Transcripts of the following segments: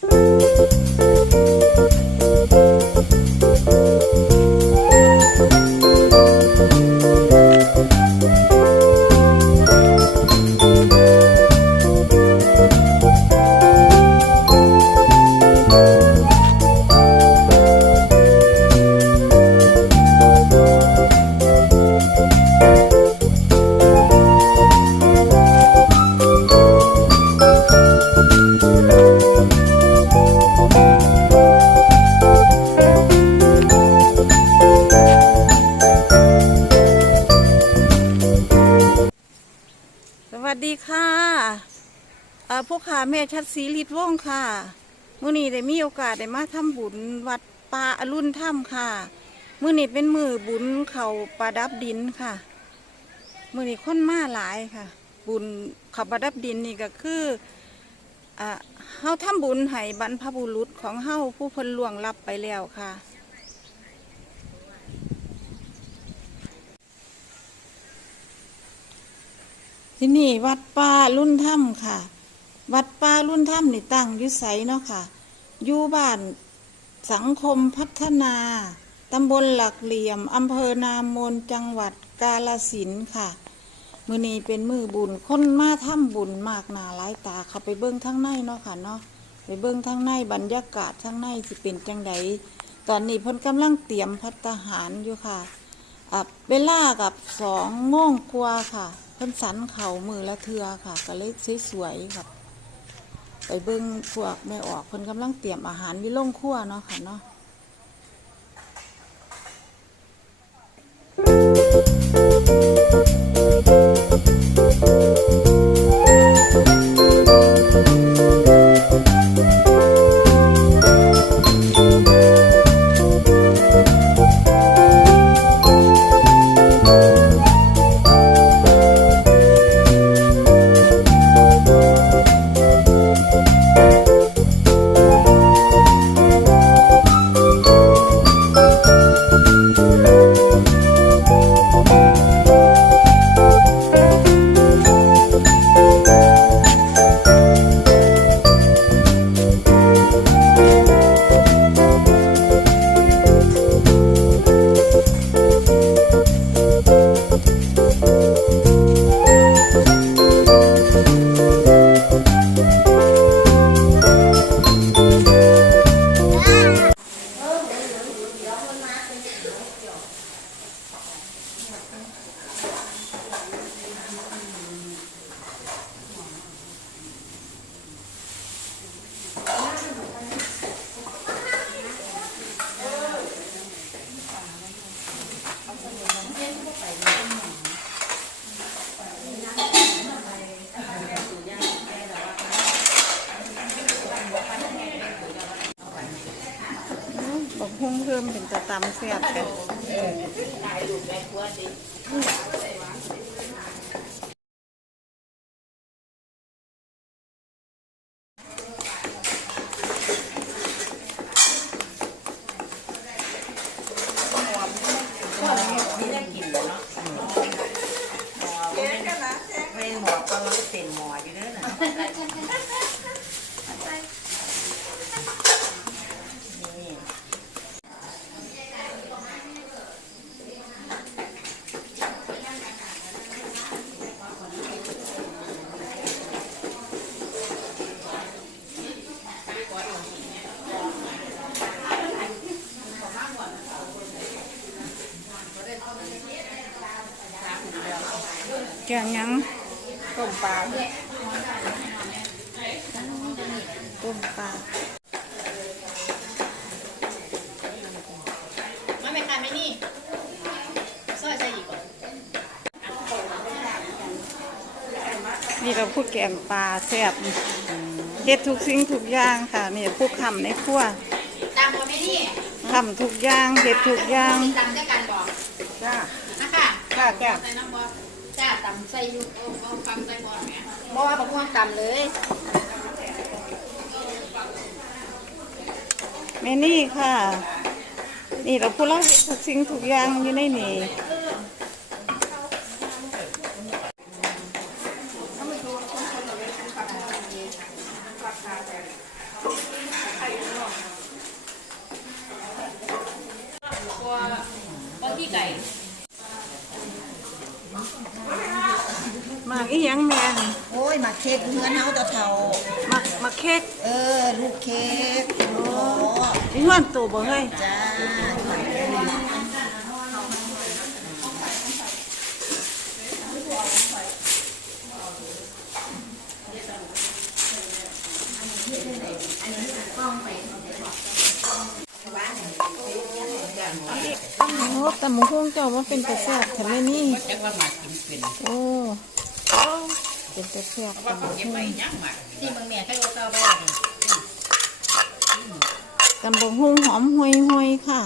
ส เอ่อพวกข้าแม่ชัดศรีฤทธิ์วงค่ะมื้อนี้ได้มีโอกาสได้มาทำบุญวัดป่าอรุณถ้ำค่ะมื้อนี้เป็นมือบุญเขาประดับดินค่ะมื้อนี้คนมาหลายค่ะ บุญเขาประดับดินนี่ก็คืออ่าเฮาทำบุญให้บรรพบุรุษของเฮาผู้เพิ่นล่วงลับไปแล้วค่ะที่นี่วัดป่ารุ่นถ้ำค่ะ วัดป่ารุ่นถ้ำนี่ตั้งยุไสเนาะค่ะ อยู่บ้านสังคมพัฒนา ตำบลหลักเหลี่ยม อำเภอนามนจังหวัดกาลสินค่ะ มือนี้เป็นมือบุญคนมาถ้ำบุญมากหนาหลายตาเขาไปเบิ้งทั้งในเนาะค่ะเนาะไปเบิ้งทั้งในบรรยากาศทั้งในสิเป็นจังไดตอนนี้เพิ่นกำลังเตรียมพัตตาหารอยู่ค่ะอะเวลากับสองโมงกว่าค่ะ เพิ่นสันเขามือละเทือค่ะ ก็เลยสวยๆครับ ไปเบิ้งพวกแม่ออกเพิ่นกำลังเตรียมอาหารวิล่งคั่วเนาะค่ะเนาะ เป็นจะตำเสียบกันเจ๊กันนะเจ๊ไม่หมอก็เต็มหมออยู่เด้อนะ มปลาต้มปลามันไม่ขาดไหมนี่ซอยใส่อีกก่อนนี่เราพูดแกงปลาแซ่บเฮ็ดทุกสิ่งทุกอย่างค่ะนี่พวกคำในครัวตามพอไหมนี่ทำทุกอย่างเฮ็ดทุกอย่างตำด้วยกันบอกจ้านะคะจ้าจ้าใส่น้ำบอกจ้าตำใส่อยู่เอาเอาฟัง ใส่บอมบ่ว่าบักม่วงตำเลย เมนี่ค่ะ นี่เราพูดแล้วทุกสิ่งทุกอย่างอยู่ในนี่ ตัวบางที่ไก่ หมากอีหยังแม่น โอ้ยมาเค้กเฮือนเฮาตะเท่า หมากหมากเค้ก เออ ลูกเค้กโอ้ อีห้วน ตัวบ่เฮ้ยจ้าโอ้ตำหมูหุ้งเจ้าว่าเป็นตะแซ่บทำไมนี่โอ้เป็นตะแซ่บตำหมูเก็บหุ้ไว้งยักหมักที่มึงแม่ใครว่าเก่าไป ตำบกหุ้งหอมห่วยห่วยๆค่ะ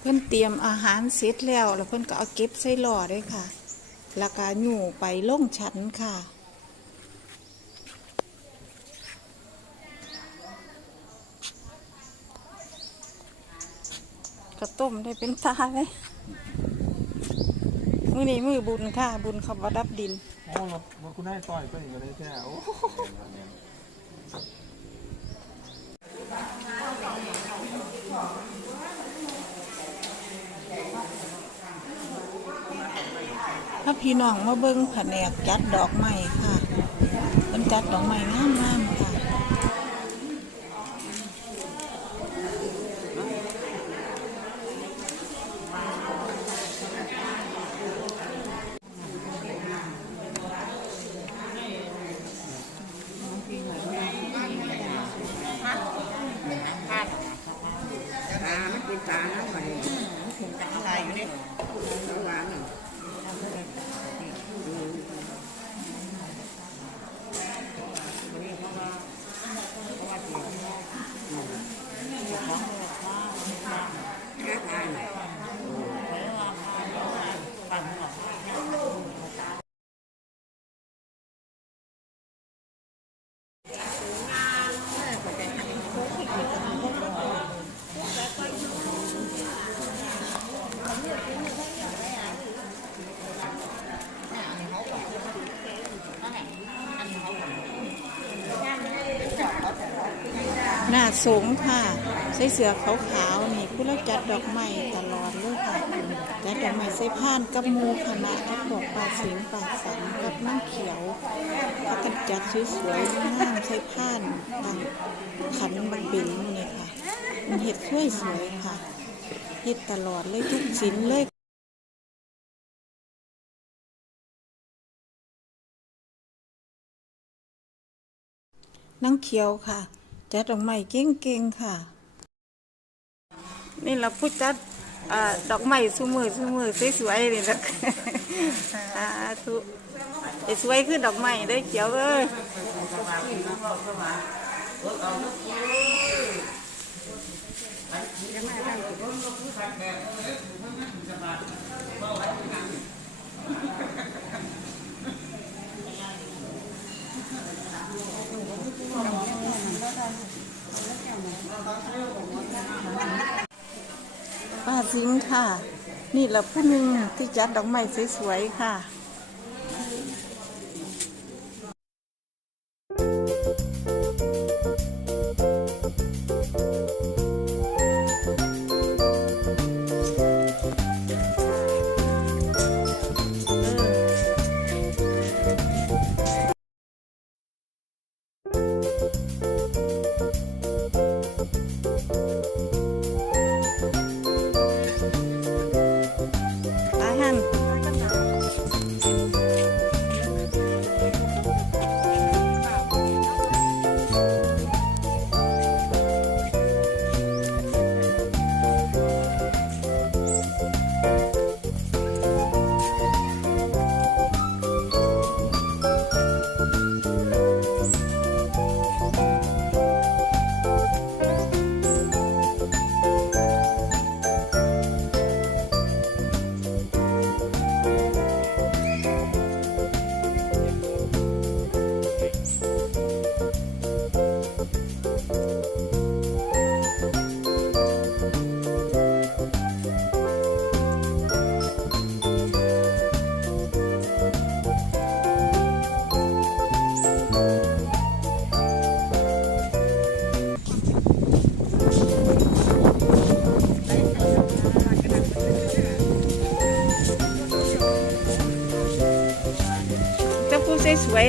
เพิ่อนเตรียมอาหารเสร็จแล้วแล้วเพิ่อนก็เอาเก็บใส่หล่อด้วยค่ะ แล้วก็อยู่ไปล่งชั้นค่ะกระต้มได้เป็นตาเลย มือนี้มือบุญค่ะ บุญเขาประดับดินโอ้รถรถคุณได้ต่อยก็อย่างก็ได้แค่โอ้ถ้าพี่น้องมาเบิ้งแผนกจัดดอกไม้ค่ะเป็นจัดดอกไม้งามๆค่ะ ตามันเป็นตาน้ำมาเลยถึงตาอะไรอยู่เนี่ยระวัง หน้าสูงค่ะ ใส่เสื้อขาว จัดดอกไม้ตลอดเลยค่ะจัดดอกไม้ใส่ผ้านกับมูคณะกับอกปลาสิงปลาสันกับน้ำเขียวพากันจัดสวยๆงามใส่ผ้านตั้งขันบักเบงนี่ค่ะ มันเห็ดสวยสวยค่ะเห็ดตลอดเลยทุกสินเลยนังเขียวค่ะ จัดดอกไม้เก่งๆค่ะ นี่เราพูดจัดดอกไม้สุมือสุมือสวยๆนี่นะสาธุไอ้สวยคือดอกไม้ได้เขียวเอ้ยงของมันนะ ป้าซิงค่ะ นี่แหละผู้หนึ่งที่จัดดอกไม้สวยๆค่ะ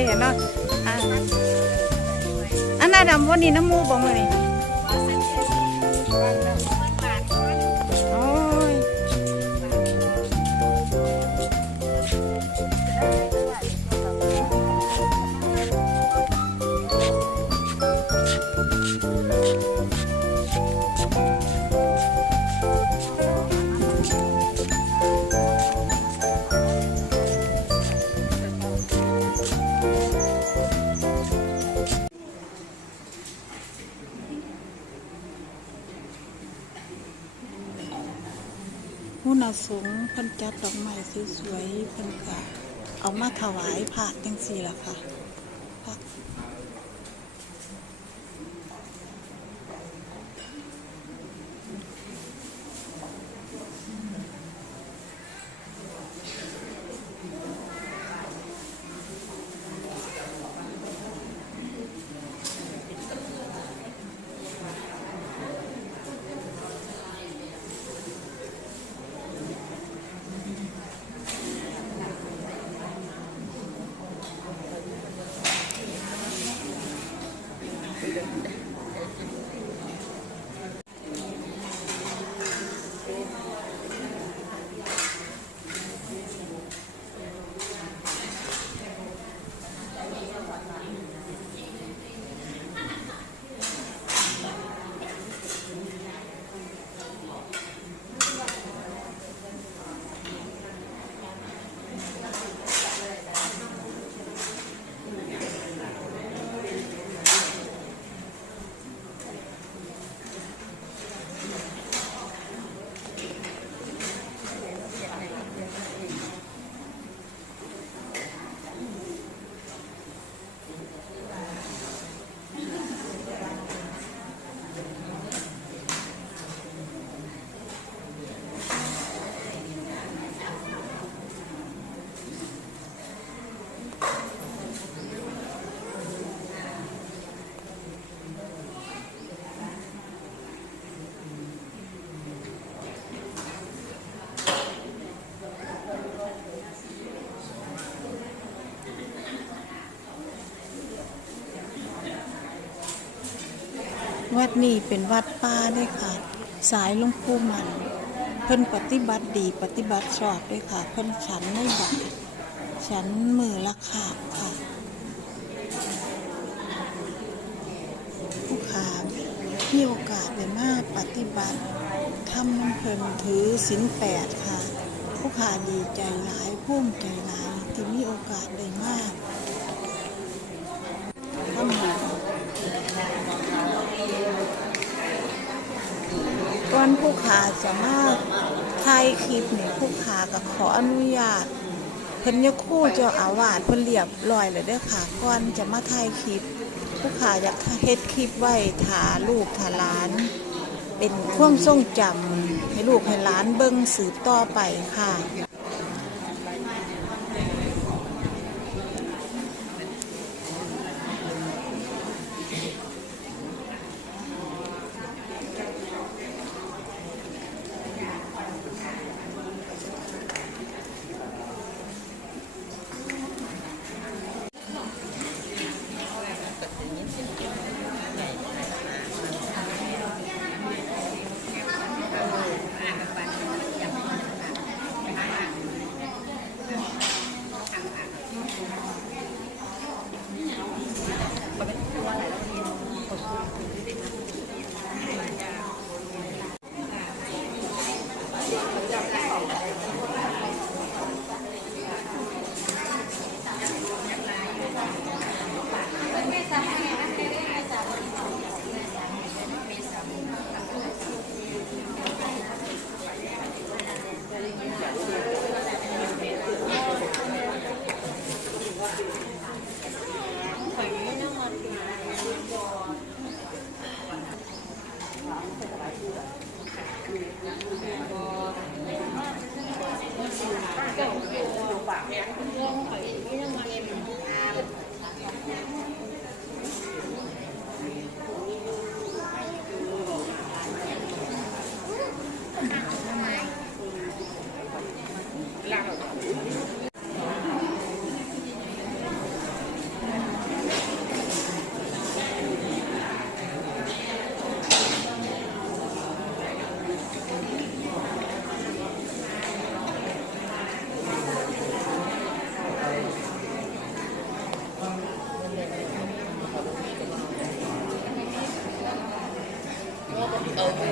เห็นเนาะอะอันน่าดำวันนี้น้ำมูบอกมาเสงฆ์พันจัดดอกไม้สวยๆพันกะเอามาถวายพระจังสี่ละค่ะ วัดนี้เป็นวัดป่าด้วยค่ะ สายหลวงปู่มัน เพิ่นปฏิบัติดีปฏิบัติชอบด้วยค่ะ เพิ่นฉันในบาตรฉันมือละขาบค่ะผู้ขามีโอกาสได้มาปฏิบัติทำน้ำเพิ่นถือศีลแปดค่ะ ผู้ขาดีใจหลายภูมิใจหลายที่มีโอกาสได้มากทำบุญ ก่ อนผู้ขาจะมาถ่ายคลิปนี่ผู้ขาก็ขออนุญาต เพิ่นยกคู่เจ้าอาวาสเพิ่นเรียบร้อยเลยเด้อค่ะก่อนจะมาถ่ายคลิป ผู้ขาอยากเฮ็ดคลิปไว้ถาลูกถาหลาน เป็นความทรงจำให้ลูกให้หลานเบิ่งสืบต่อไปค่ะ over.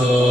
า